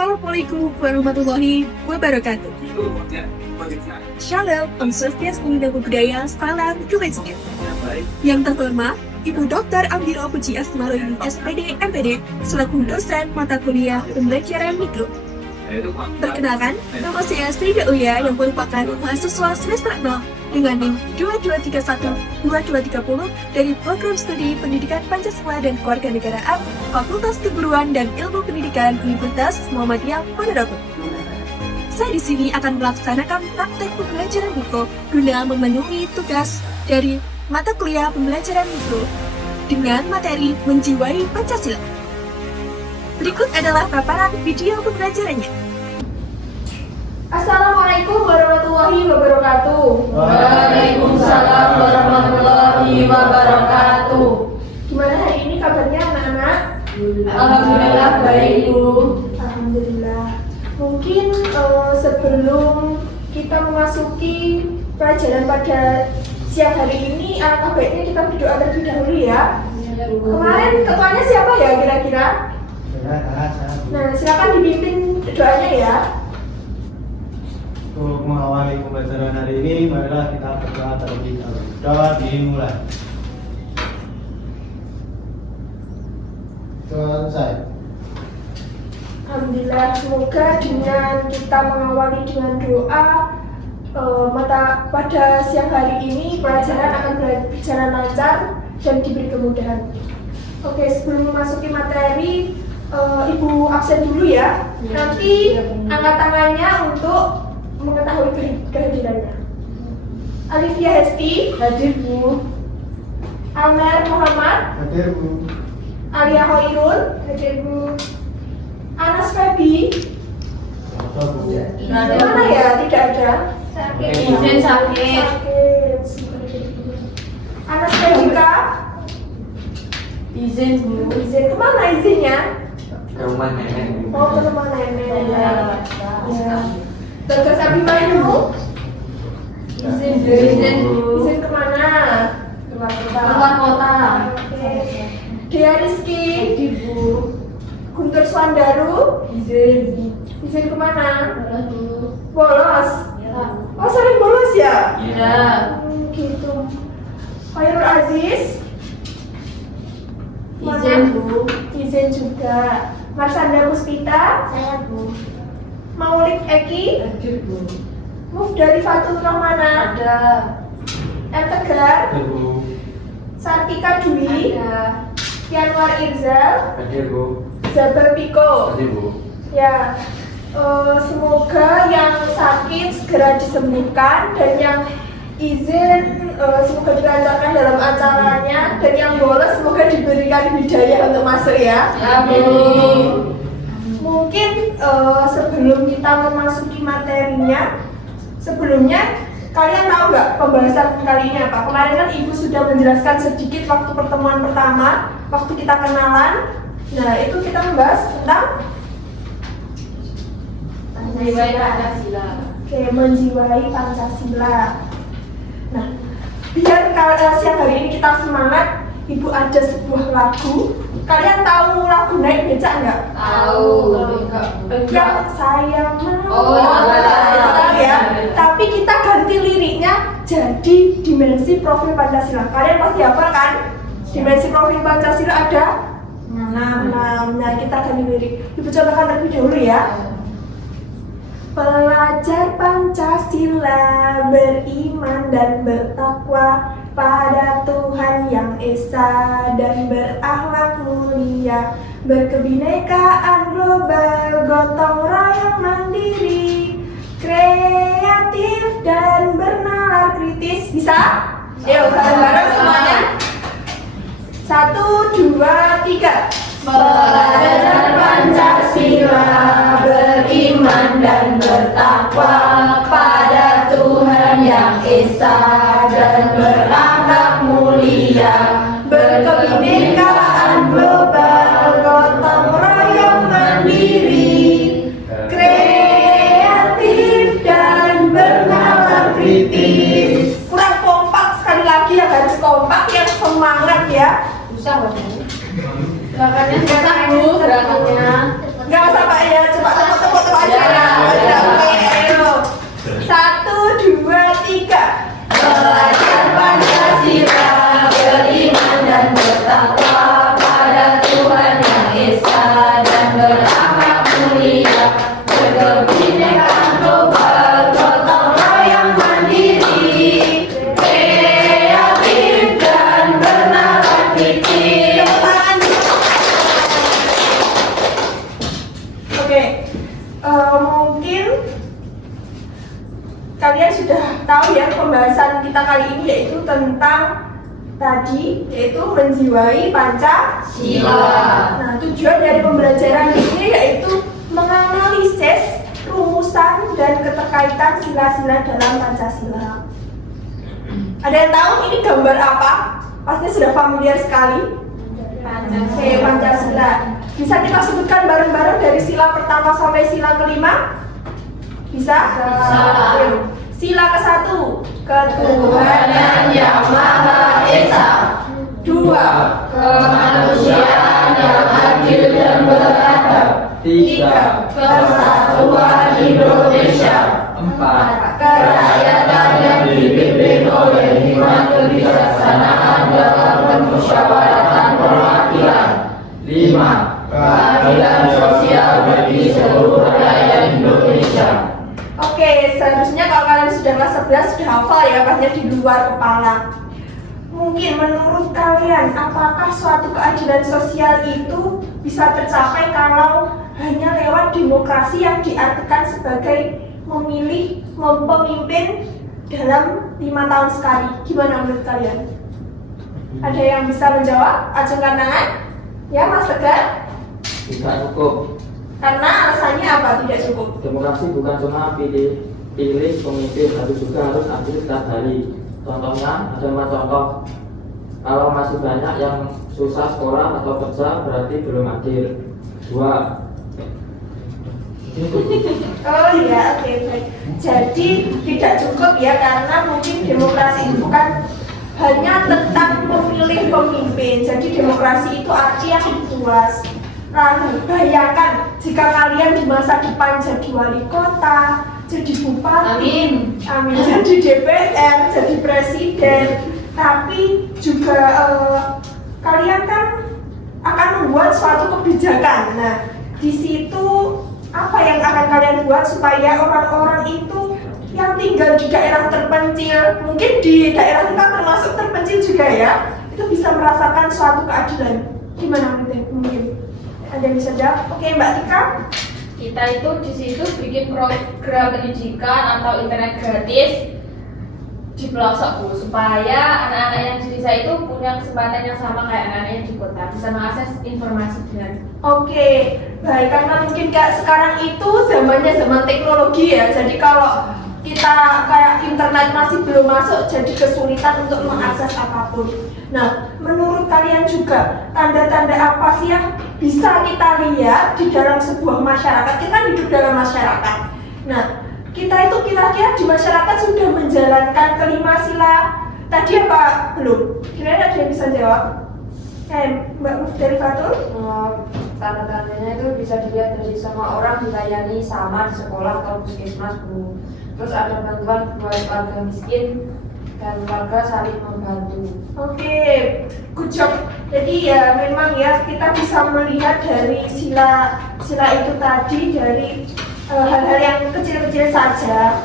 Assalamualaikum warahmatullahi wabarakatuh. Shalom, Om Swastiastu, Namo Buddhaya, salam kebajikan. Yang terhormat, Ibu Dr. Amdiro Puji Asmaroini, SPD, MPD, selaku dosen mata kuliah pembelajaran mikro. Perkenalkan, nama saya Sri Uya yang merupakan mahasiswa semester 0 dengan NIM 2231-2230 dari Program Studi Pendidikan Pancasila dan Kewarganegaraan Fakultas Keguruan dan Ilmu Pendidikan Universitas Muhammadiyah Ponorogo. Saya di sini akan melaksanakan praktek pembelajaran mikro guna memenuhi tugas dari mata kuliah pembelajaran mikro dengan materi menjiwai Pancasila. Berikut adalah paparan video pembelajarannya. Assalamualaikum warahmatullahi wabarakatuh. Waalaikumsalam warahmatullahi wabarakatuh. Gimana hari ini kabarnya anak-anak? Alhamdulillah baik, Bu. Alhamdulillah. Mungkin sebelum kita memasuki pelajaran pada siang hari ini, alangkah baiknya kita berdoa terlebih dahulu ya. Kemarin ketuanya siapa ya kira-kira? Nah, silakan dipimpin doanya ya. Untuk mengawali pembelajaran hari ini, marilah kita berdoa terlebih dahulu. Doa dimulai. Selesai. Alhamdulillah, semoga dengan kita mengawali dengan doa pada siang hari ini pelajaran akan berjalan lancar dan diberi kemudahan. Oke, sebelum memasuki materi, Ibu absen dulu ya. Nanti angkat tangannya untuk mengetahui kehadirannya. Alifia Hesti, Hadir, Bu. Almer Muhammad, Hadir, Bu. Alia Hoirul, hadir Bu. Anas Febi, Foto, Bu. mana ya? Tidak ada. Izin sakit. Anas Febika, Izin, Bu. izin kemana izinnya? Ke rumah nenek. Mau ke rumah nenek. Ya. Bagas Abimanyu, Izin, Bu. Izin, Bu. izin kemana? Keluar kota. Oke. Dea Rizky, Hadir, Bu. Guntur Swandaru, Izin. izin kemana? Bu. Bolos. Ya. Oh, sering bolos ya? Ya. Gitu. Khairul Aziz, Izin, Bu. izin juga. Marsanda Puspita, Saya, Bu. Maulid Eki, Hadir, Bu. Mufdali Fatul Rahmana, Ada. M. Tegar, Hadir, Bu. Sartika Dwi, Ada. Yanwar Irzal, Hadir, Bu. Zabel Piko. Hadir, Bu. Ya, semoga yang sakit segera disembuhkan dan yang izin semoga dilancarkan dalam acaranya dan yang bolos semoga diberikan hidayah untuk masuk ya. Amin. Mungkin sebelum kita memasuki materinya, sebelumnya kalian tahu nggak pembahasan kali ini apa? Kemarin kan Ibu sudah menjelaskan sedikit waktu pertemuan pertama, waktu kita kenalan. Nah, itu kita membahas tentang Menjiwai Pancasila. menjiwai Pancasila. Nah, biar siang hari ini kita semangat, Ibu ada sebuah lagu. Kalian tahu lagu Naik Becak nggak? Tahu. Enggak, saya mau. Oh, tahu ya. Tapi kita ganti liriknya jadi dimensi profil Pancasila. Kalian pasti hafal kan? Dimensi profil Pancasila ada 6. Nah, kita ganti lirik. Ibu cobakan terlebih dahulu ya. Pelajar Pancasila beriman dan bertakwa pada Tuhan yang Esa dan berakhlak mulia, berkebinekaan global, gotong royong mandiri, kreatif dan bernalar kritis. Bisa? Ayo bareng-bareng semuanya. 1, 2, 3. Pelajar Pancasila beriman dan bertakwa pada Tuhan yang Esa dan berakhlak mulia, berkebinekaan global, gotong royong mandiri, kreatif dan bernalar kritis. Kurang kompak, sekali lagi yang harus kompak, yang semangat ya. Susah banget. Gerakannya susah, Bu, gerakannya. Nggak usah Pak ya, coba tepuk-tepuk aja. Oke, ayo. 1, 2, 3. Belajar Pancasila, beriman dan bertakwa pada Tuhan Yang Esa dan berakhlak mulia, berkebinekaan global, gotong royong mandiri, kreatif dan bernalar kritis. Oke, mungkin kalian sudah tahu ya pembahasan kita kali ini yaitu tentang yaitu menjiwai Pancasila. Nah, tujuan dari pembelajaran ini yaitu menganalisis rumusan dan keterkaitan sila-sila dalam Pancasila. Ada yang tahu ini gambar apa? Pastinya sudah familiar sekali. Oke, Pancasila. Bisa kita sebutkan bareng-bareng dari sila pertama sampai sila kelima? Bisa? Sila ke-1, Ketuhanan Yang Maha Esa. 2, Kemanusiaan yang adil dan beradab. 3, Persatuan Indonesia. 4, Kerakyatan yang dipimpin oleh hikmat kebijaksanaan dalam permusyawaratan perwakilan. 5, Keadilan sosial bagi seluruh rakyat Indonesia. Oke, seharusnya kalau kalian sudah kelas 11 sudah hafal ya, pastinya di luar kepala. Mungkin menurut kalian, apakah suatu keadilan sosial itu bisa tercapai kalau hanya lewat demokrasi yang diartikan sebagai memilih pemimpin dalam 5 tahun sekali? Gimana menurut kalian? Ada yang bisa menjawab? Acungkan tangan. Ya, Mas Tegar. Tidak cukup. Karena alasannya apa tidak cukup? Demokrasi bukan cuma pilih pemimpin, tapi juga harus adil setiap hari. Contohnya, ada 4 contoh. Kalau masih banyak yang susah sekolah atau kerja, berarti belum adil. 2. Oh iya, oke, baik. Jadi tidak cukup ya, karena mungkin demokrasi itu bukan hanya tentang memilih pemimpin. Jadi demokrasi itu arti yang luas. Lalu bayangkan jika kalian di masa depan jadi wali kota, jadi bupati, amin, jadi DPR, jadi presiden, tapi juga kalian kan akan membuat suatu kebijakan. Nah, di situ apa yang akan kalian buat supaya orang-orang itu yang tinggal di daerah terpencil, mungkin di daerah kita termasuk terpencil juga ya, itu bisa merasakan suatu keadilan. Gimana mungkin? Ada yang bisa jawab? Oke, Mbak Tika. Kita itu di situ bikin program pendidikan atau internet gratis di pelosok Bu, supaya anak-anak yang di desa itu punya kesempatan yang sama kayak anak-anak yang di kota, bisa mengakses informasi dengan. Oke, baik, karena mungkin kayak sekarang itu zamannya zaman teknologi ya. Jadi kalau kita kayak internet masih belum masuk, jadi kesulitan untuk mengakses apapun. Nah, menurut kalian juga tanda-tanda apa sih yang bisa kita lihat di dalam sebuah masyarakat? Kita kan hidup dalam masyarakat. Nah, kita itu kira-kira di masyarakat sudah menjalankan kelima sila tadi apa belum? Kira-kira ada yang bisa jawab? Mbak Mufdarifatul? Tanda-tandanya itu bisa dilihat dari semua orang dilayani sama di sekolah atau puskesmas Bu. Terus ada bantuan buat warga miskin dan warga saling membantu. Oke, good job. Jadi ya memang ya kita bisa melihat dari sila itu tadi dari hal-hal yang kecil-kecil saja.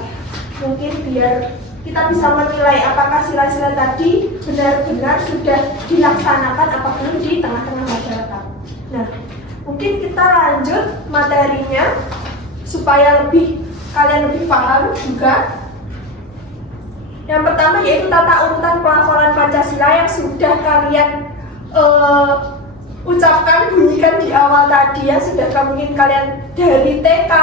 Mungkin biar kita bisa menilai apakah sila-sila tadi benar-benar sudah dilaksanakan apa belum di tengah-tengah masyarakat. Nah, mungkin kita lanjut materinya supaya kalian lebih paham juga. Yang pertama yaitu tata urutan pelafalan Pancasila yang sudah kalian ucapkan, bunyikan di awal tadi ya. Sudah mungkin kalian dari TK,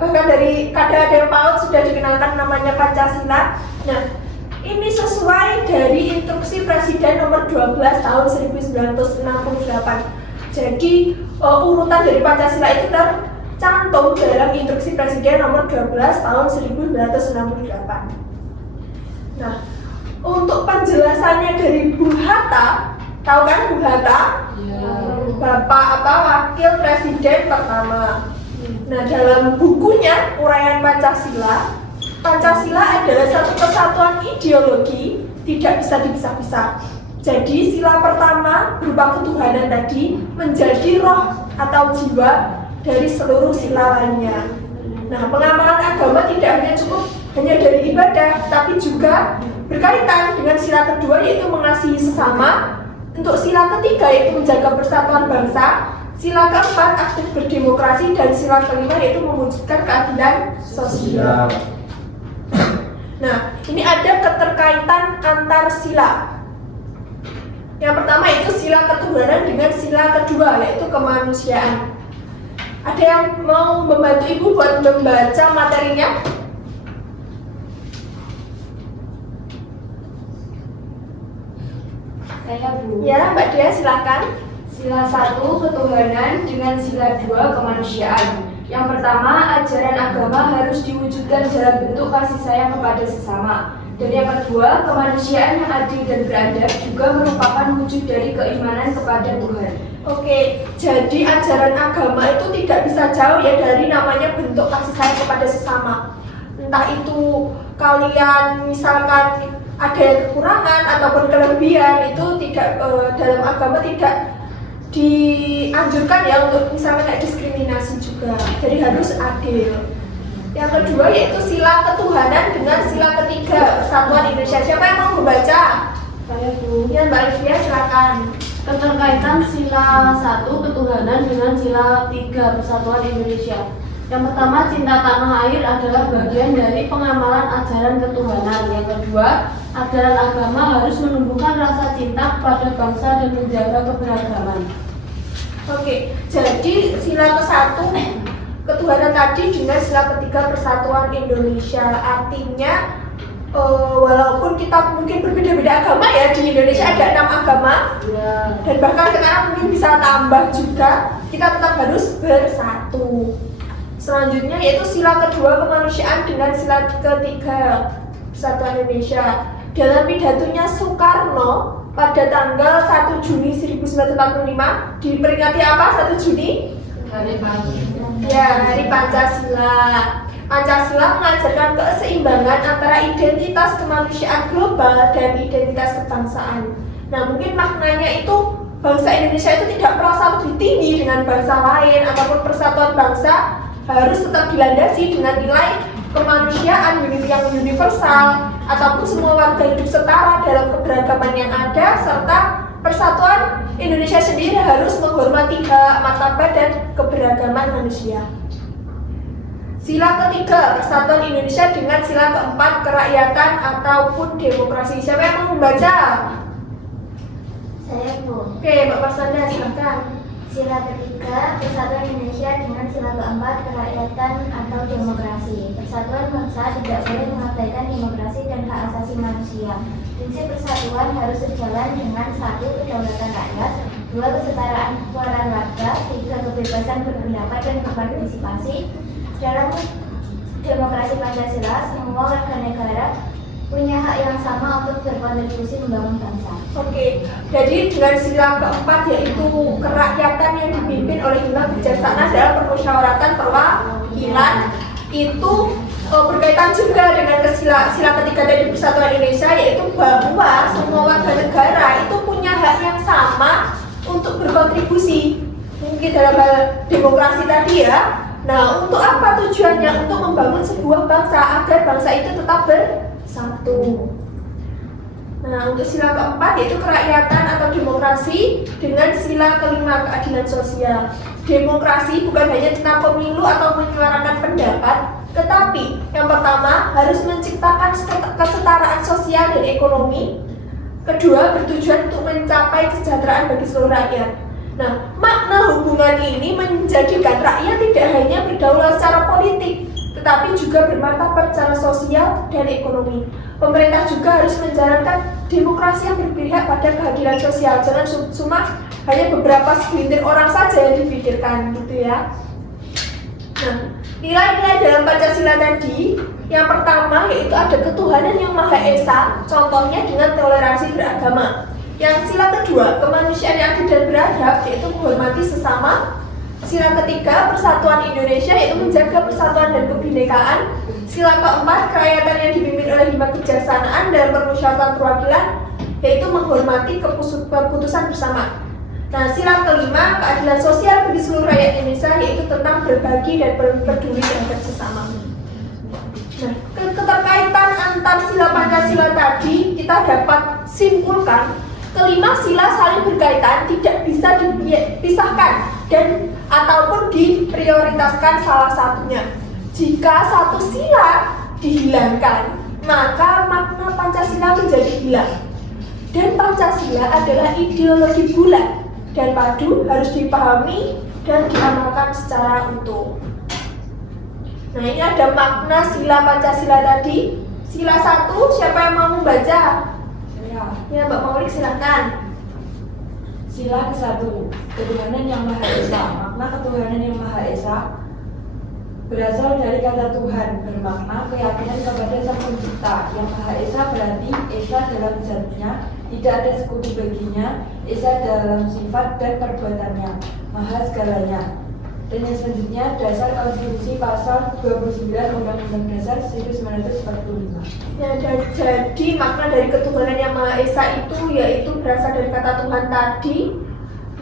bahkan dari kada PAUD sudah dikenalkan namanya Pancasila. Nah, ini sesuai dari instruksi Presiden nomor 12 tahun 1968. Jadi urutan dari Pancasila itu tercantum dalam instruksi Presiden nomor 12 tahun 1968. Nah, untuk penjelasannya dari Bung Hatta, tahu kan Bung Hatta? wakil presiden pertama. Nah, dalam bukunya Uraian Pancasila, Pancasila adalah satu kesatuan ideologi, tidak bisa dipisah-pisah. Jadi sila pertama berupa ketuhanan tadi menjadi roh atau jiwa dari seluruh sila lainnya. Nah, pengamalan agama tidak hanya cukup hanya dari ibadah, tapi juga berkaitan dengan sila kedua yaitu mengasihi sesama. Untuk sila ketiga yaitu menjaga persatuan bangsa, sila keempat aktif berdemokrasi, dan sila kelima yaitu mewujudkan keadilan sosial. Nah, ini ada keterkaitan antar sila. Yang pertama itu sila ketuhanan dengan sila kedua yaitu kemanusiaan. Ada yang mau membantu Ibu buat membaca materinya? Saya Bu. Ya, Mbak Dia silakan. Sila 1 ketuhanan dengan sila 2 kemanusiaan. Yang pertama, ajaran agama harus diwujudkan dalam bentuk kasih sayang kepada sesama. Dan yang kedua, kemanusiaan yang adil dan beradab juga merupakan wujud dari keimanan kepada Tuhan. Oke, jadi ajaran agama itu tidak bisa jauh ya dari namanya bentuk kasih sayang kepada sesama. Entah itu kalian misalkan ada kekurangan ataupun kelebihan, itu tidak dalam agama tidak dianjurkan ya untuk misalnya kayak diskriminasi juga. Jadi harus adil. Yang kedua yaitu sila ketuhanan dengan sila ketiga persatuan Indonesia. Siapa yang mau membaca? Saya Bu. Ya, Mbak Livia silakan. Keterkaitan sila 1 ketuhanan dengan sila 3 persatuan Indonesia. Yang pertama, cinta tanah air adalah bagian dari pengamalan ajaran ketuhanan. Yang kedua, ajaran agama harus menumbuhkan rasa cinta kepada bangsa dan menjaga keberagaman. Oke, jadi sila ke-1 ketuhanan tadi dengan sila ketiga persatuan Indonesia. Artinya walaupun kita mungkin berbeda-beda agama ya, di Indonesia ada 6 agama Ya. dan bahkan sekarang mungkin bisa tambah juga, kita tetap harus bersatu. Selanjutnya yaitu sila kedua kemanusiaan dengan sila ketiga persatuan Indonesia. Dalam pidatonya Soekarno pada tanggal 1 Juni 1945 diperingati apa 1 Juni? Hari pagi. Ya, Hari Pancasila. Pancasila mengajarkan keseimbangan antara identitas kemanusiaan global dan identitas kebangsaan. Nah, mungkin maknanya itu bangsa Indonesia itu tidak merasa lebih tinggi dengan bangsa lain ataupun persatuan bangsa harus tetap dilandasi dengan nilai kemanusiaan yang universal ataupun semua warga hidup setara dalam keberagaman yang ada, serta persatuan Indonesia sendiri harus menghormati hak, martabat, dan keberagaman manusia. Sila ketiga persatuan Indonesia dengan sila keempat kerakyatan ataupun demokrasi. Siapa yang mau membaca? Saya Bu. Oke, Mbak Parsanda silakan. Sila ketiga persatuan Indonesia dengan sila keempat kerakyatan atau demokrasi. Persatuan bangsa tidak boleh mengabaikan demokrasi dan hak asasi manusia. Prinsip persatuan harus sejalan dengan 1. Kedaulatan rakyat, 2. Kesetaraan peran warga, 3. Kebebasan berpendapat dan berpartisipasi. Dalam demokrasi Pancasila, semua warga negara punya hak yang sama untuk berkontribusi membangun bangsa. Oke, jadi dengan sila keempat yaitu kerakyatan yang dipimpin oleh Dewan Bijaksana dalam permusyawaratan perwakilan itu berkaitan juga dengan sila ketiga dari Persatuan Indonesia, yaitu bahwa semua warga negara itu punya hak yang sama untuk berkontribusi. Mungkin dalam hal demokrasi tadi ya. Nah, untuk apa tujuannya? Untuk membangun sebuah bangsa agar bangsa itu tetap bersatu. Nah, untuk sila keempat yaitu kerakyatan atau demokrasi dengan sila kelima keadilan sosial. Demokrasi bukan hanya tentang pemilu atau menyuarakan pendapat, tetapi yang pertama harus menciptakan kesetaraan sosial dan ekonomi. Kedua, bertujuan untuk mencapai kesejahteraan bagi seluruh rakyat. Nah, makna hubungan ini menjadikan rakyat tidak hanya berdaulat secara politik, tetapi juga bermartabat secara sosial dan ekonomi. Pemerintah juga harus menjalankan demokrasi yang berpihak pada keadilan sosial. Jangan cuma hanya beberapa segelintir orang saja yang dipikirkan, gitu ya. Nah, nilai-nilai dalam Pancasila tadi, yang pertama yaitu ada ketuhanan yang Maha Esa, contohnya dengan toleransi beragama. Yang sila kedua, kemanusiaan yang adil dan beradab, yaitu menghormati sesama. Sila ketiga, persatuan Indonesia, yaitu menjaga persatuan dan kebinekaan. Sila keempat, kerakyatan yang dipimpin oleh 5 kebijaksanaan dan permusyawaratan perwakilan, yaitu menghormati keputusan bersama. Nah, sila kelima, keadilan sosial bagi seluruh rakyat Indonesia, yaitu tentang berbagi dan peduli terhadap sesama. Nah, keterkaitan antar sila Pancasila tadi kita dapat simpulkan kelima sila saling berkaitan, tidak bisa dipisahkan dan ataupun diprioritaskan salah satunya. Jika satu sila dihilangkan, maka makna Pancasila menjadi hilang. Dan Pancasila adalah ideologi bulat dan padu, harus dipahami dan diamalkan secara utuh. Nah, ini ada makna sila Pancasila tadi. Sila 1, siapa yang mau membaca? Ya, Mbak Maulik silahkan. Sila ke-1, ketuhanan yang Maha Esa. Makna ketuhanan yang Maha Esa berasal dari kata Tuhan, bermakna keyakinan kepada Sang Pencipta. Yang Maha Esa berarti Esa dalam zatnya, tidak ada sekutu baginya, Esa dalam sifat dan perbuatannya, Maha segalanya. Dan yang selanjutnya, dasar konstitusi pasal 29 Undang-Undang Dasar 1945. Ya, jadi makna dari ketuhanan yang Maha Esa itu yaitu berasal dari kata Tuhan tadi.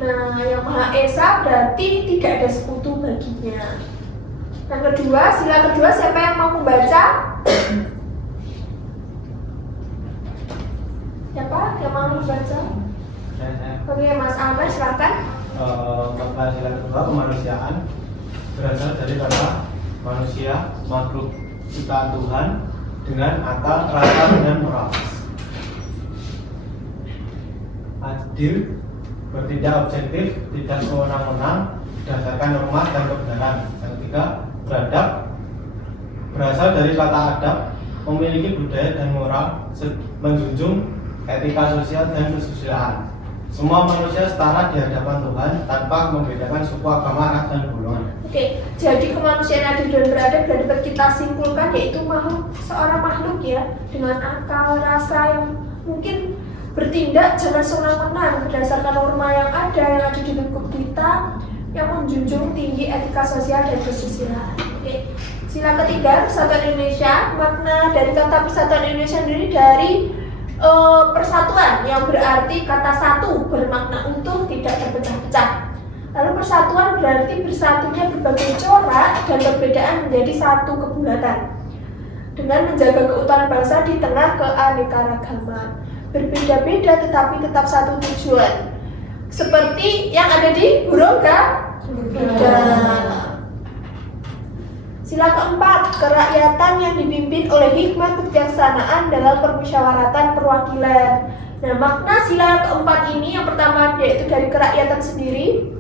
Nah, yang Maha Esa berarti tidak ada sekutu baginya. Yang kedua, sila kedua, siapa yang mau membaca? Siapa yang mau membaca? Oke, Mas Ahmad silakan. Makna sila kedua, kemanusiaan, berasal dari kata manusia, makhluk ciptaan Tuhan dengan akal, rasa, dan moral. Adil, bertindak objektif, tidak sewenang-wenang, berdasarkan norma dan kebenaran. Yang ketiga, beradab, berasal dari kata adab, memiliki budaya dan moral, menjunjung etika sosial dan kesusilaan. Semua manusia setara di hadapan Tuhan tanpa membedakan suku, agama, ras, dan golongan. Oke, jadi kemanusiaan adil dan beradab dapat kita simpulkan yaitu seorang makhluk ya dengan akal, rasa yang mungkin bertindak jangan sewenang-wenang berdasarkan norma yang ada di lingkup kita, yang menjunjung tinggi etika sosial dan kesusilaan. Oke, sila ketiga, persatuan Indonesia. Makna dari kata persatuan Indonesia sendiri dari persatuan yang berarti kata satu, bermakna utuh, tidak terpecah-pecah. Lalu persatuan berarti bersatunya berbagai corak dan perbedaan menjadi satu kebulatan dengan menjaga keutuhan bangsa di tengah keanekaragaman, berbeda-beda tetapi tetap satu tujuan, seperti yang ada di burung garuda. Sila keempat, kerakyatan yang dipimpin oleh hikmat kebijaksanaan dalam permusyawaratan perwakilan. Nah, makna sila keempat ini yang pertama yaitu dari kerakyatan sendiri,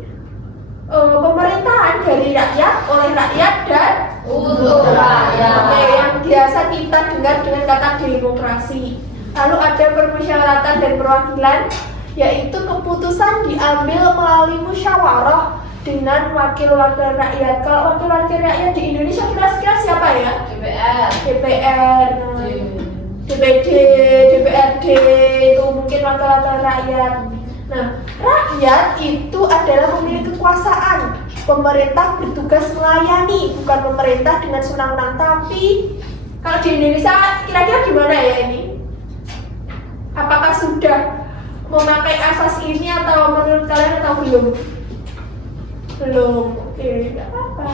pemerintahan dari rakyat, oleh rakyat, dan Untuk rakyat. Oke, yang biasa kita dengar dengan kata demokrasi. Lalu ada permusyawaratan dan perwakilan, yaitu keputusan diambil melalui musyawarah dengan wakil-wakil rakyat. Kalau wakil-wakil rakyat di Indonesia kira-kira siapa ya? DPR, DPD, DPRD, itu mungkin wakil-wakil rakyat. Nah, rakyat itu adalah pemilik kekuasaan. Pemerintah bertugas melayani, bukan pemerintah dengan sewenang-wenang. Tapi kalau di Indonesia kira-kira gimana ya ini? Apakah sudah memakai asas ini atau menurut kalian atau belum? Belum, oke, tidak apa-apa.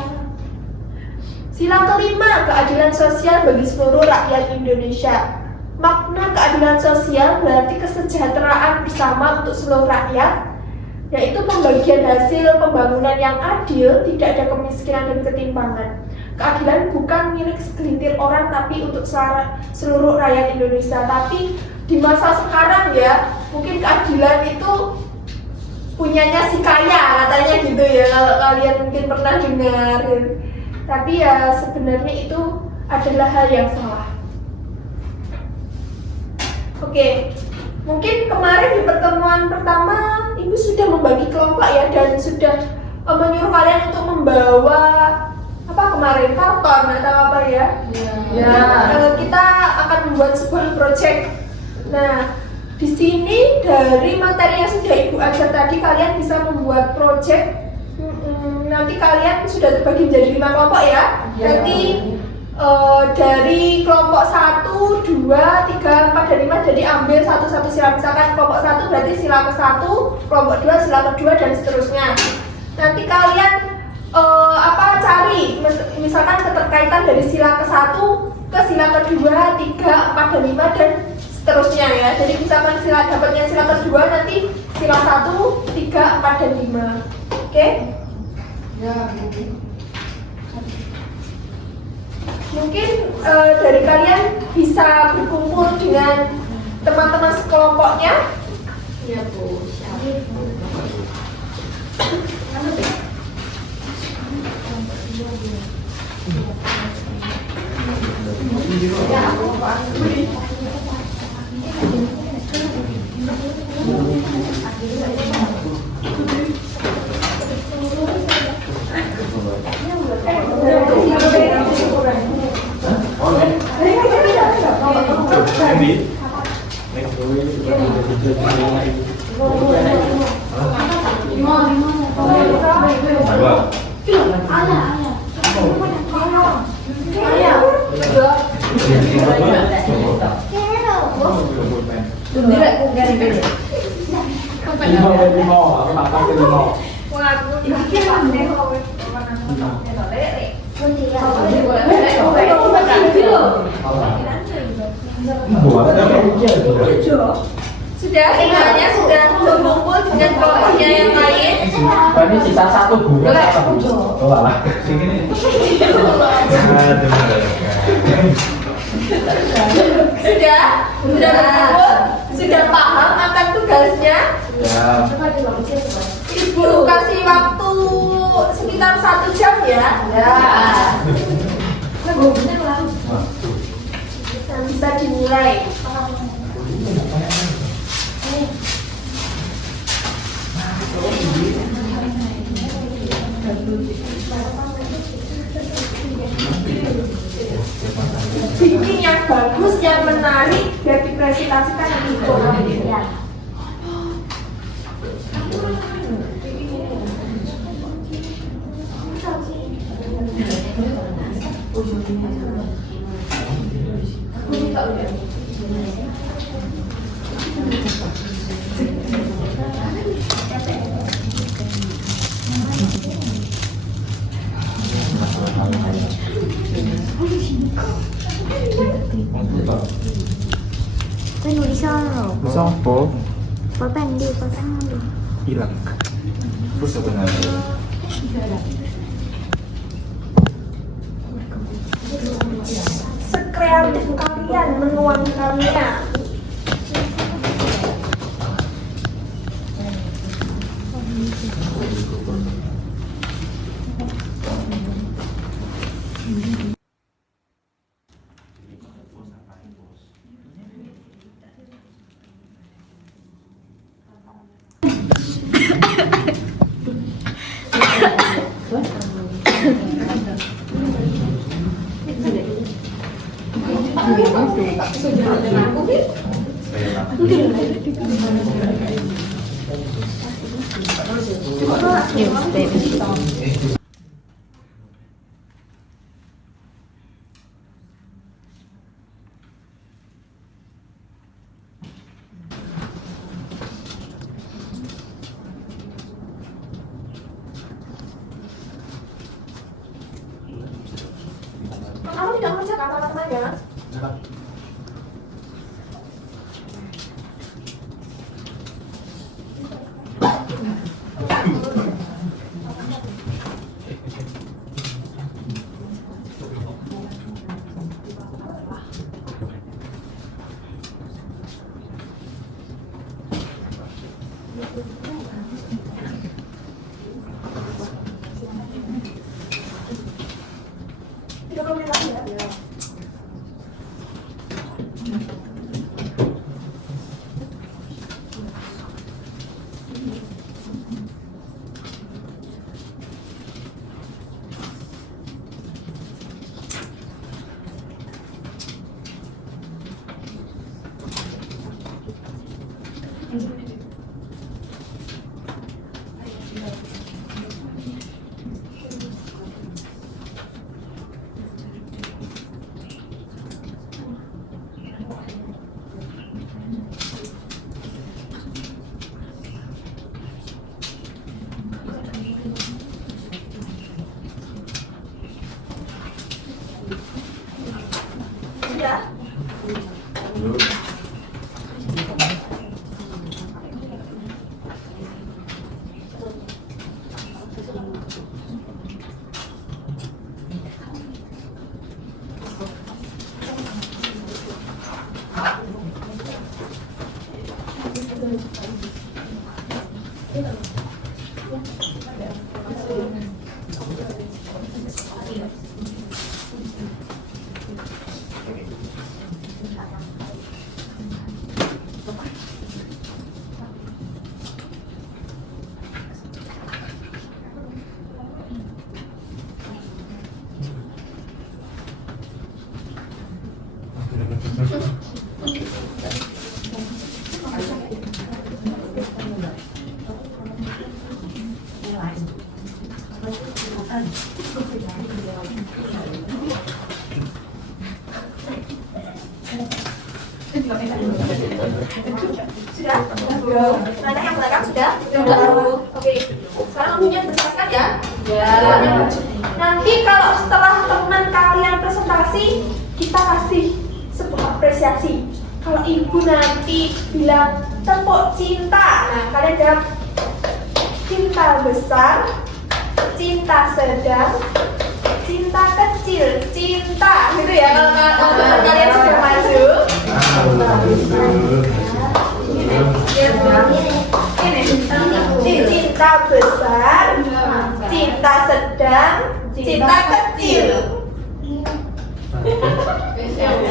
Sila kelima, keadilan sosial bagi seluruh rakyat Indonesia. Makna keadilan sosial berarti kesejahteraan bersama untuk seluruh rakyat, yaitu pembagian hasil pembangunan yang adil, tidak ada kemiskinan dan ketimpangan. Keadilan bukan milik segelintir orang, tapi untuk seluruh rakyat Indonesia. Tapi di masa sekarang ya, mungkin keadilan itu punyanya si kaya, katanya gitu ya, kalau kalian mungkin pernah dengar. Tapi ya sebenarnya itu adalah hal yang salah. Oke, mungkin kemarin di pertemuan pertama Ibu sudah membagi kelompok ya, dan sudah menyuruh kalian untuk membawa apa kemarin, karton atau apa ya? Kita akan membuat sebuah project. Nah, di sini dari materi yang sudah Ibu ajar tadi, kalian bisa membuat project nanti kalian sudah terbagi menjadi 5 kelompok ya. Nanti dari kelompok 1, 2, 3, 4, dan 5 jadi ambil satu-satu sila. Misalkan kelompok 1 berarti sila ke-1, kelompok 2 sila ke-2 dan seterusnya. Nanti kalian cari misalkan keterkaitan dari sila ke-1 ke sila ke-2, 3, 4, dan 5 dan seterusnya ya. Jadi misalkan dapatnya sila ke-2 nanti sila 1, 3, 4, dan 5. Oke? Ya. Mungkin dari kalian bisa berkumpul dengan teman-teman sekelompoknya. Iya, Bu. Sudah semuanya sudah berkumpul dengan kelompoknya yang lain. Ini sisa 1 bulan. Oh alah. Sudah berkumpul, sudah paham akan tugasnya. Ya. Ibu kasih waktu sekitar 1 jam ya. Bisa dimulai. Bikin yang bagus, yang menarik, biar dipresentasikan di forum. Bisa apa? Pulpen di Hilang. Terus sebenarnya. Sekreatif kalian menuangkannya. Kamu tidak mengerjakan teman-temannya? Sudah? Anak yang belakang sudah? Sudah. Oke. Sekarang umumnya dipersilakan ya. Ya. Nanti kalau setelah teman kalian presentasi, kita kasih sebuah apresiasi. Kalau ibu nanti bilang tepuk cinta, nah kalian jawab cinta besar, cinta sedang, cinta kecil, cinta gitu ya. Kalau kalian sudah maju. Ini cinta besar, cinta sedang, cinta kecil.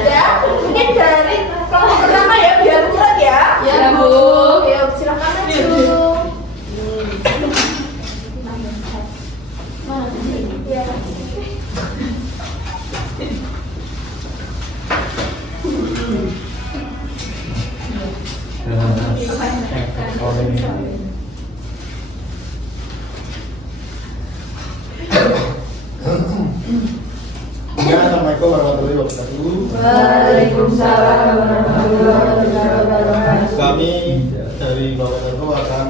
Ya, mungkin dari kelompok pertama ya biar mudah ya. Ya, Bu. Ayo silakan maju. Ya. Ya, Assalamualaikum warahmatullahi wabarakatuh. Waalaikumsalam warahmatullahi wabarakatuh. Kami dari Bapak Tentu akan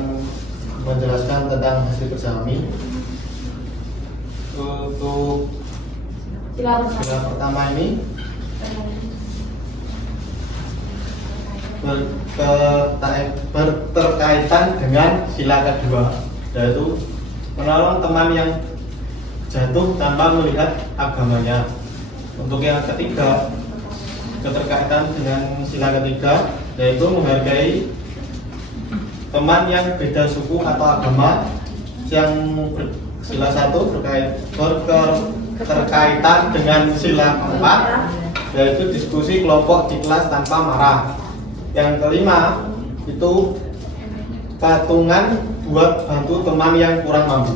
menjelaskan tentang hasil kerja kami. Untuk sila pertama ini berterkaitan dengan sila kedua, yaitu menolong teman yang jatuh tanpa melihat agamanya. Untuk yang ketiga, keterkaitan dengan sila ketiga, yaitu menghargai teman yang beda suku atau agama. Yang sila satu berkaitan dengan sila keempat, yaitu diskusi kelompok di kelas tanpa marah. Yang kelima itu patungan buat bantu teman yang kurang mampu.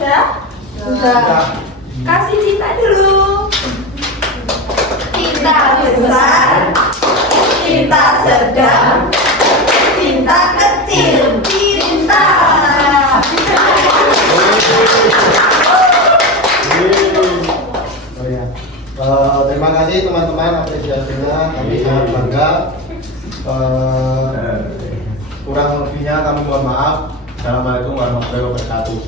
Sudah? Sudah. Kasih cinta dulu. Cinta besar, cinta sedang, cinta kecil, cinta. Oh ya. Terima kasih teman-teman apresiasinya, kami sangat bangga. Kurang lebihnya kami mohon maaf. Assalamualaikum warahmatullahi wabarakatuh.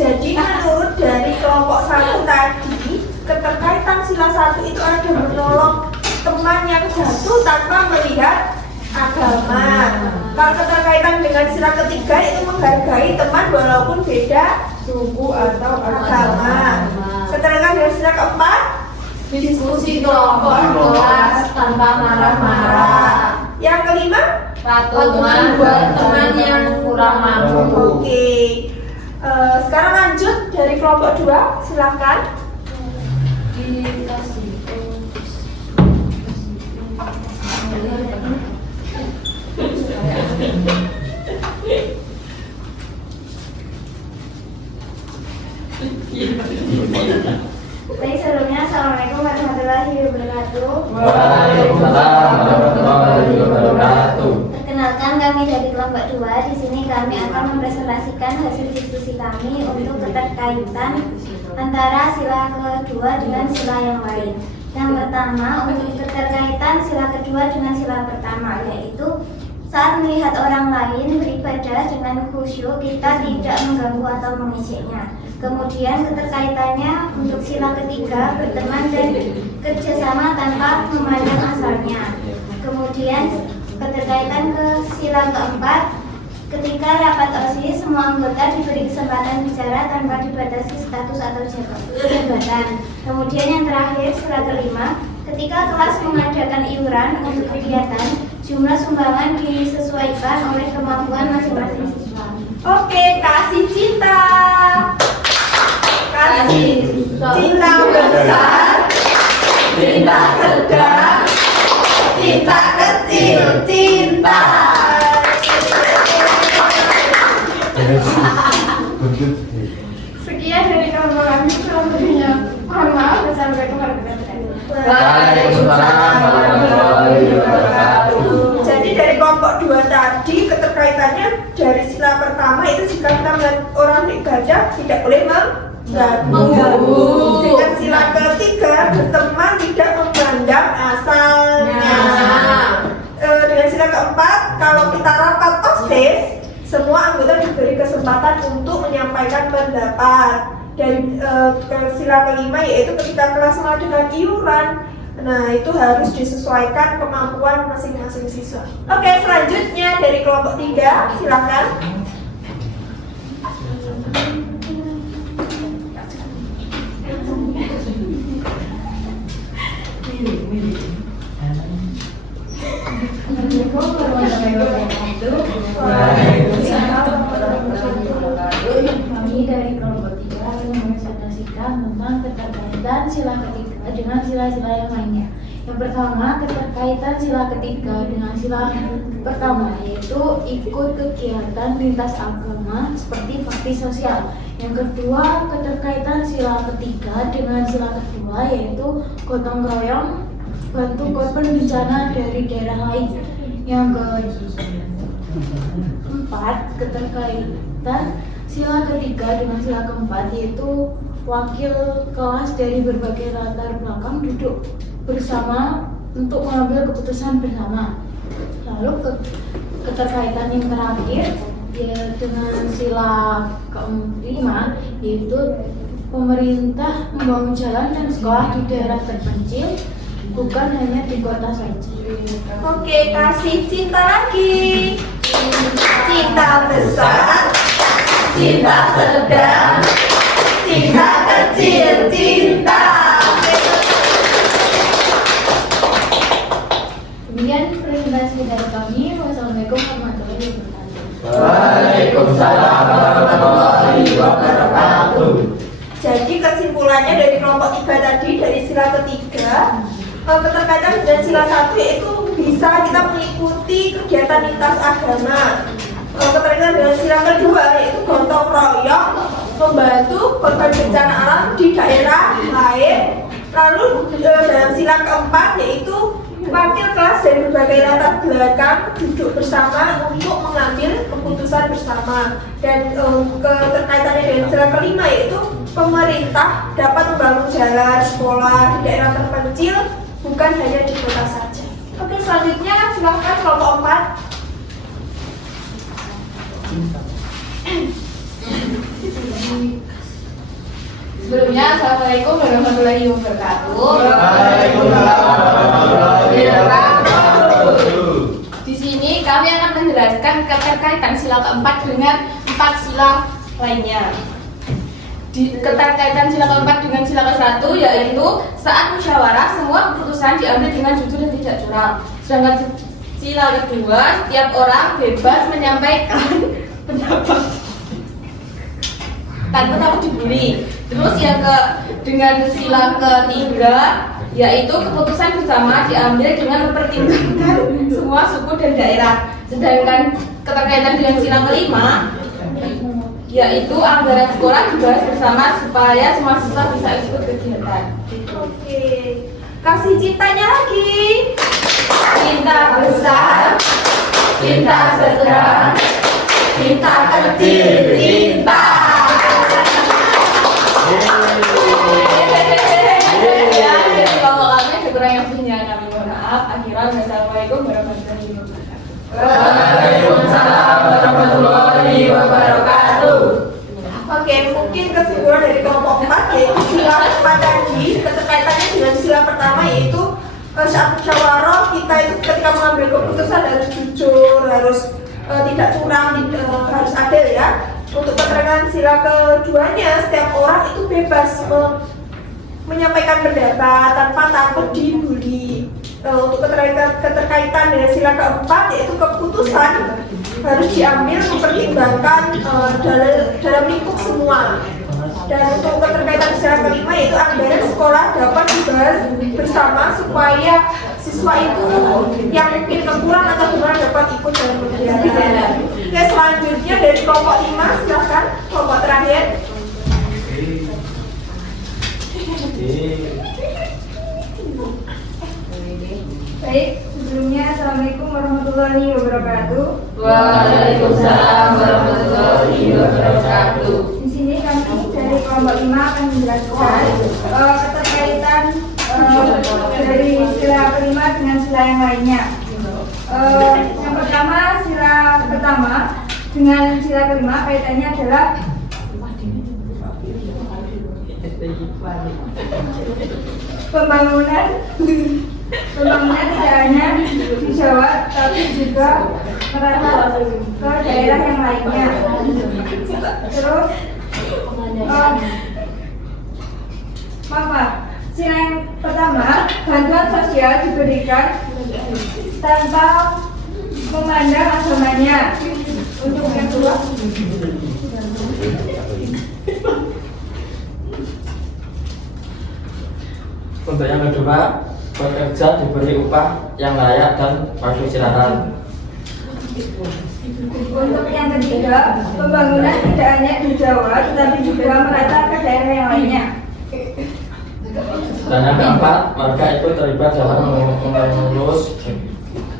Jadi menurut dari kelompok satu tadi, keterkaitan sila satu itu ada menolong teman yang jatuh tanpa melihat agama. Kalau keterkaitan dengan sila ketiga itu menghargai teman walaupun beda suku atau agama. Keterkaitan dengan sila keempat, Diskusi kelompok kelas tanpa marah-marah. yang kelima, Patungan buat teman yang kurang mampu. oke. Sekarang lanjut dari kelompok 2, silakan. Baik, sebelumnya Assalamualaikum warahmatullahi wabarakatuh. Waalaikumsalam warahmatullahi wabarakatuh. Perkenalkan, kami dari kelompok 2. Di sini kami akan mempresentasikan hasil diskusi kami untuk keterkaitan antara sila kedua dengan sila yang lain. Yang pertama, untuk keterkaitan sila kedua dengan sila pertama, yaitu saat melihat orang lain beribadah dengan khusyuk, kita tidak mengganggu atau mengejeknya. Kemudian keterkaitannya untuk sila ketiga, berteman dan kerjasama tanpa memandang asalnya. Kemudian keterkaitan ke sila keempat, ketika rapat OSIS, semua anggota diberi kesempatan bicara tanpa dibatasi status atau jabatan. Kemudian yang terakhir, sila kelima, ketika kelas mengadakan iuran untuk kegiatan, Jumlah sumbangan disesuaikan oleh kemampuan masing-masing siswa. Oke, kasih cinta. Kasih cinta besar, cinta sedang, cinta kecil, cinta. Sekian dari kelompok kami, selanjutnya mohon maaf. Wassalamualaikum warahmatullahi wabarakatuh. Waalaikumsalam warahmatullahi wabarakatuh. Jadi dari kelompok 2 tadi keterkaitannya dari sila pertama itu jika kita melihat orang beribadah tidak boleh mengganggu. Dengan sila ketiga berteman tidak memandang asalnya. Dengan sila keempat kalau kita rapat OSIS semua anggota diberi kesempatan untuk menyampaikan pendapat. Dan sila kelima yaitu ketika kelas mengadakan iuran, nah itu harus disesuaikan kemampuan masing-masing siswa. Oke, selanjutnya dari kelompok 3 silakan. Kami dari kelompok 3 akan mempresentasikan tentang keterkaitan sila ketiga dengan sila-sila yang lainnya. Yang pertama, keterkaitan sila ketiga dengan sila pertama yaitu ikut kegiatan lintas agama seperti bakti sosial. Yang kedua, keterkaitan sila ketiga dengan sila kedua yaitu gotong royong bantu korban bencana dari daerah lain. Yang keempat, keterkaitan sila ketiga dengan sila keempat yaitu wakil kelas dari berbagai latar belakang duduk bersama untuk mengambil keputusan bersama. Lalu keterkaitan yang terakhir ya dengan sila kelima yaitu pemerintah membangun jalan dan sekolah di daerah terpencil bukan hanya di kota saja. Oke, kasih cinta lagi. Cinta besar, cinta sedang, cinta kecil, cinta. Demikian presentasi dari kami. Wassalamualaikum warahmatullahi wabarakatuh. Waalaikumsalam warahmatullahi wabarakatuh. Jadi kesimpulannya dari kelompok 3 tadi dari sila ketiga keterkaitan dengan sila 1 yaitu bisa kita mengikuti kegiatan lintas agama. Keterkaitan dengan sila kedua yaitu gotong royong membantu korban bencana alam di daerah lain. Lalu dalam sila keempat yaitu wakil kelas dari berbagai latar belakang duduk bersama untuk mengambil keputusan bersama. Dan keterkaitannya dengan sila kelima yaitu pemerintah dapat membangun jalan, sekolah di daerah terpencil bukan hanya di kota saja. Oke, selanjutnya silakan kelompok 4. Sebelumnya, Assalamualaikum warahmatullahi wabarakatuh. Waalaikumsalam warahmatullahi wabarakatuh. Di sini kami akan menjelaskan keterkaitan sila keempat dengan 4 sila lainnya. Keterkaitan sila keempat dengan sila ke-1 yaitu saat musyawarah semua keputusan diambil dengan jujur dan tidak curang. Sedangkan sila kedua setiap orang bebas menyampaikan pendapat tanpa takut dibully. Terus dengan sila ketiga yaitu keputusan bersama diambil dengan mempertimbangkan semua suku dan daerah. Sedangkan keterkaitan dengan sila kelima yaitu anggaran sekolah dibahas bersama supaya semua siswa bisa ikut kegiatan. Oke, kasih cintanya lagi. Cinta besar, cinta sedang, cinta kecil, cinta. Ya, jadi kalau kami kurang yang punya kami mohon maaf. Akhirnya wassalamualaikum warahmatullahi wabarakatuh. Waalaikumsalam warahmatullahi wabarakatuh. Oke, mungkin kesimpulan dari kelompok 4 yaitu sila 4 tadi keterkaitannya dengan sila pertama yaitu saat musyawarah kita itu ketika mengambil keputusan harus jujur, harus tidak curang, harus adil ya. Untuk keterangan sila keduanya setiap orang itu bebas menyampaikan pendapat tanpa takut dibully. untuk keterkaitan dengan sila keempat, yaitu keputusan harus diambil mempertimbangkan dalam lingkup semua. Dan untuk keterkaitan sila kelima, yaitu anggaran sekolah dapat dibahas bersama supaya siswa itu yang mungkin kekurangan atau kurang dapat ikut dalam kegiatan. Oke, selanjutnya dari kelompok 5, silakan kelompok terakhir. Baik, sebelumnya Assalamualaikum warahmatullahi wabarakatuh. Waalaikumsalam warahmatullahi wabarakatuh. Di sini kami dari kelompok 5 akan menjelaskan keterkaitan dari sila kelima dengan sila yang lainnya. Yang pertama, sila pertama dengan sila kelima kaitannya adalah pembangunan tidak hanya di Jawa tapi juga merata ke daerah yang lainnya. Terus sila yang pertama, bantuan sosial diberikan tanpa memandang agamanya. Untuk yang kedua, untuk yang kedua, pekerja diberi upah yang layak dan waktu istirahat. untuk yang ketiga, pembangunan tidak hanya di Jawa tetapi juga merata ke daerah yang lainnya. Dan yang keempat, warga itu terlibat dalam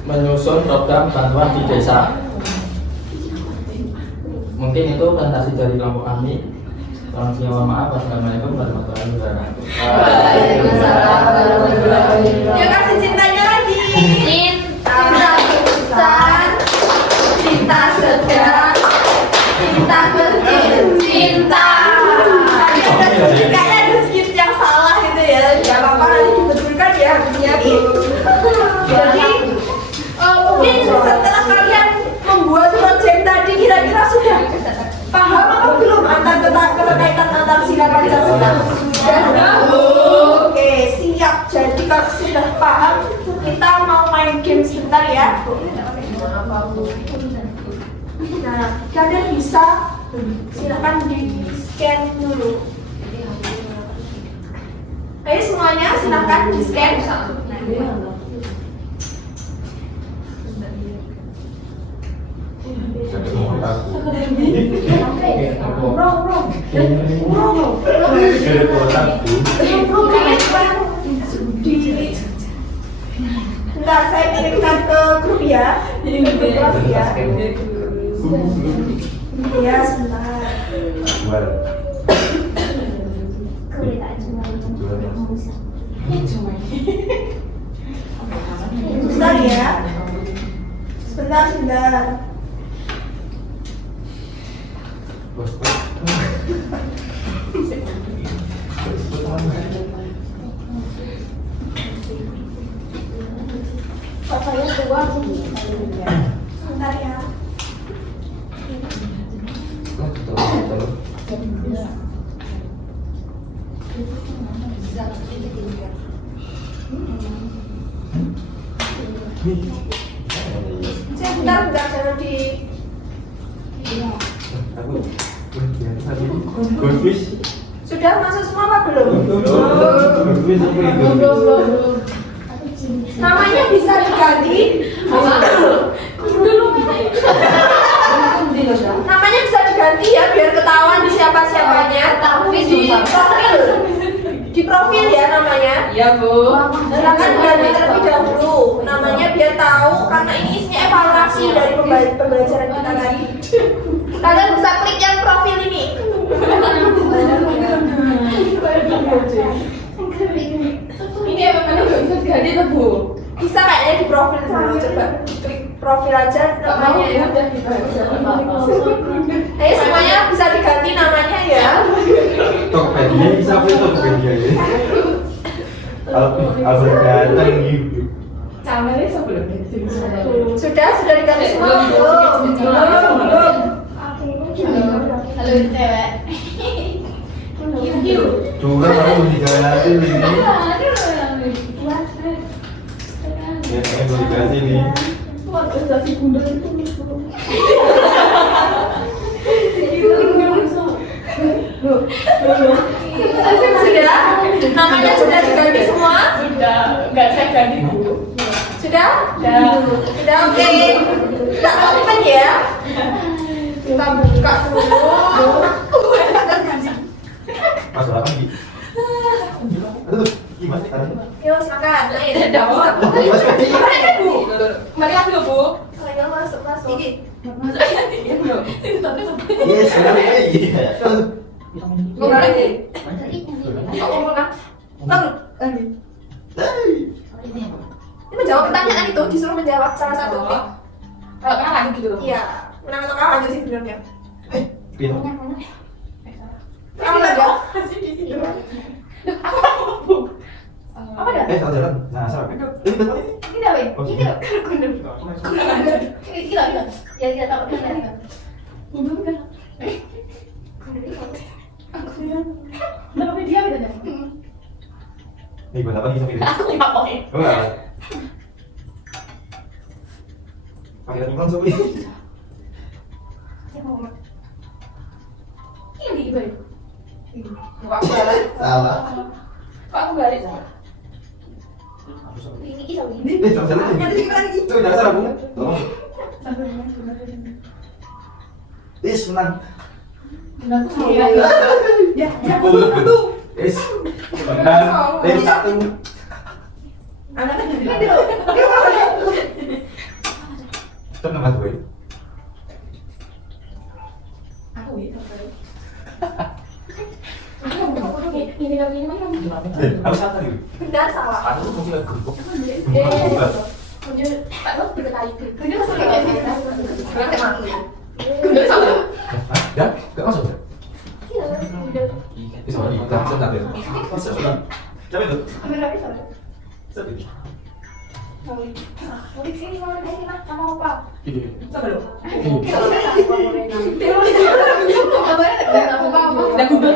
menyusun program bantuan di desa. Mungkin itu presentasi dari kelompok kami. Mohon maaf. Wassalamualaikum warahmatullahi wabarakatuh. Waalaikumsalam warahmatullahi Yuk kasih cintanya lagi. Cinta besar, cinta sedang, cinta kecil, cinta. Kayaknya ada skip yang salah itu ya. Gak apa-apa, nanti dibetulkan ya habisnya Bu. Jadi mungkin setelah kalian membuat project tadi kira-kira sudah paham apa belum keterkaitan antar sila Pancasila? Sudah. Oke, siap. Jadi kalau sudah paham, kita mau main game sebentar ya. Nah, kalian bisa silakan di scan dulu. Ayo semuanya silakan di scan. Bentar, saya kirimkan ke grup ya. Ke kelas ya. Ya, sebentar. Sebentar ya. Sebentar. Saya keluar sebentar ya. Sebentar jangan di. Sudah masuk semua apa belum? Namanya bisa diganti. Namanya bisa diganti ya biar ketahuan siapa-siapanya. Di profil ya namanya. Iya Bu. Silakan ganti terlebih dahulu namanya biar tahu karena ini isinya evaluasi dari pembelajaran kita tadi. Kalian bisa klik yang profil ini. Ini apa mana nggak bisa diganti tuh Bu? Bisa kayaknya di profil dulu, coba klik profil aja namanya ya. Ayo semuanya bisa diganti namanya ya. Tokopedia bisa apa Tokopedia ya? Albert datang gitu. Kamarnya sebelum itu. Sudah diganti semua belum? Belum. Halo cewek. Curang aku diganti ini. Sudah? Namanya sudah diganti semua? Sudah, nggak saya ganti Bu. Sudah? Sudah. Sudah, oke. Kita open ya. Kita buka dulu. Masuk apa lagi? Aduh, gimana caranya? Yuk, silakan. Naik. Gimana Bu. Mari aku Bu. Ayo masuk. Yes, iya. Ngomong lagi. Ini menjawab pertanyaan itu, disuruh menjawab salah satu. Kalau kan lagi gitu. Iya, menang atau kalah aja sih sebenarnya. Pin. Kamu aja. Apa dah? Kalau jalan, nah salah. Ini betul ini. Ini apa ini? Ini apa? Gila. Ya kita tahu kan. Kenapa dia beda? Nih buat apa nih sampai ini? Aku nggak mau. Enggak. Pakai tadi langsung ini. Ini balik. Buka aku jalan. Salah. Kok aku balik salah? Ini kisah ini. Nih, jangan jalan ini. Coba jangan salah bunga. Tolong. Is menang. Aku sama. Ya, Is menang. Tim satu. anaknya jadi. Coba nama gue. Aku ya. Ini mana? Aku salah tadi. Benar salah. Aku tuh mungkin gerupuk. Tak tahu berkali. Benar salah. Ya, gak masuk. Bisa lagi, langsung nanti. Bisa sudah. Coba itu. Coba. Di sini mau dari mana? Sama apa? Ini. Coba dulu. Dan Google.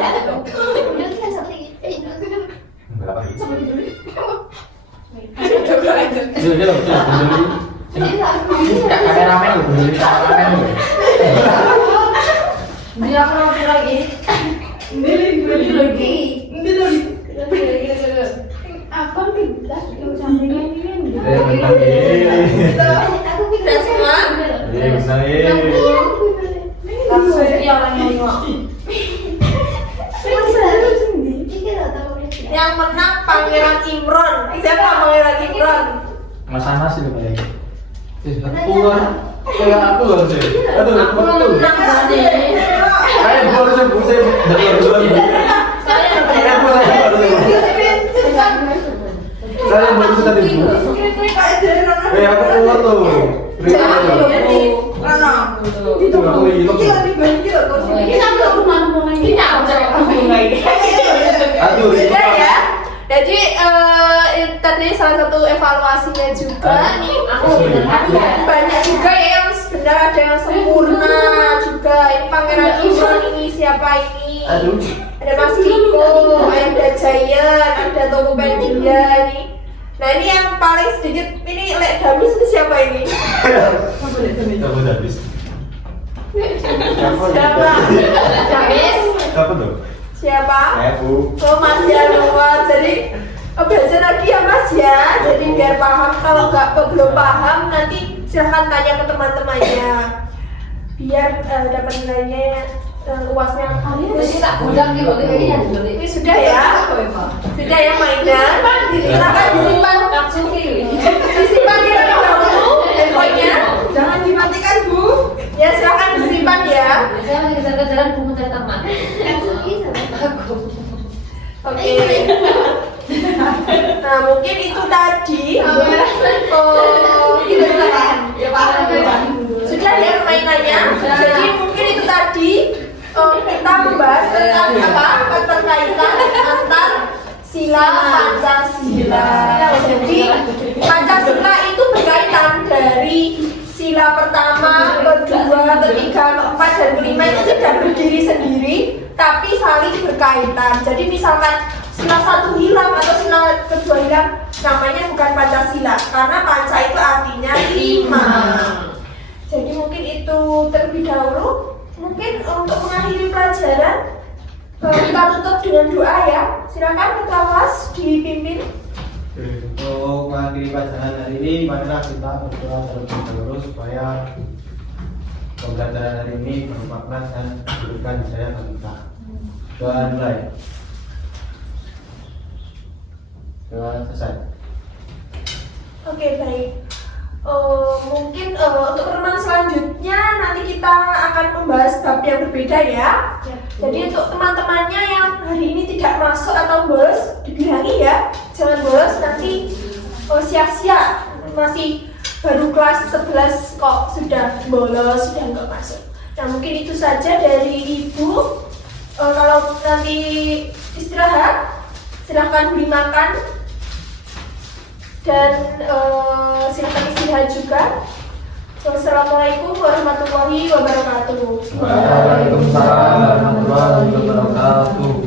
Enggak apa lagi. Kameramen lu, kameramen lu. Dia mau lagi. Apa kita yang sampingnya ini? Sudah semua? Yang menang Pangeran Imron. Siapa Pangeran Imron? Mas Anas itu kayak. Kayak aku loh sih. Aduh, Aku menang tadi. Saya baru saya tadi. Aku keluar tuh. Aduh, Sudah ya. Jadi tadi salah satu evaluasinya juga nih. Banyak juga ya yang benar, ada yang sempurna juga. Ini Pangeran Imron, ini siapa ini? Aduh. Ada Mas Kiko, ada Giant, ada Tokopedia nih. Nah ini yang paling sedikit, ini Lek Damis itu siapa ini? Kamu habis. Siapa? Damis? Apa tuh? Siapa? Bu. Oh Mas Januar, jadi belajar lagi ya Mas ya. Jadi biar paham, kalau belum paham nanti silahkan tanya ke teman-temannya. Biar dapat nilainya luasnya. Ini sudah ya? Sudah ya mainan? Silahkan disimpan. Disimpan ya dahulu handphonenya. Jangan dimatikan Bu. Ya silahkan disimpan ya. Saya lagi kejar-kejaran buku dari teman. Oke. Nah mungkin itu tadi. Sudah ya permainannya. Jadi mungkin itu tadi kita membahas tentang apa? Keterkaitan antar sila Pancasila. Jadi Pancasila itu berkaitan dari sila pertama, kedua, ketiga, keempat, dan kelima itu tidak berdiri sendiri, tapi saling berkaitan. Jadi misalkan sila satu hilang atau sila kedua hilang, namanya bukan Pancasila, karena Panca itu artinya 5. Jadi mungkin itu terlebih dahulu. Mungkin untuk mengakhiri pelajaran kita tutup dengan doa ya. Silakan ketua kelas dipimpin. Untuk mengakhiri pelajaran hari ini, marilah kita berdoa terlebih dahulu supaya pembelajaran hari ini bermakna dan memberikan hidayah bagi kita. Doa mulai. Doa selesai. Oke, baik. Mungkin untuk pertemuan selanjutnya nanti kita akan membahas bab yang berbeda ya. Jadi untuk teman-temannya yang hari ini tidak masuk atau bolos, dibilangi ya, jangan bolos nanti sia-sia, masih baru kelas 11 kok sudah bolos, sudah nggak masuk. Nah mungkin itu saja dari Ibu. Kalau nanti istirahat, silahkan beli makan dan silahkan istirahat juga. Wassalamualaikum warahmatullahi wabarakatuh. Waalaikumsalam warahmatullahi wabarakatuh.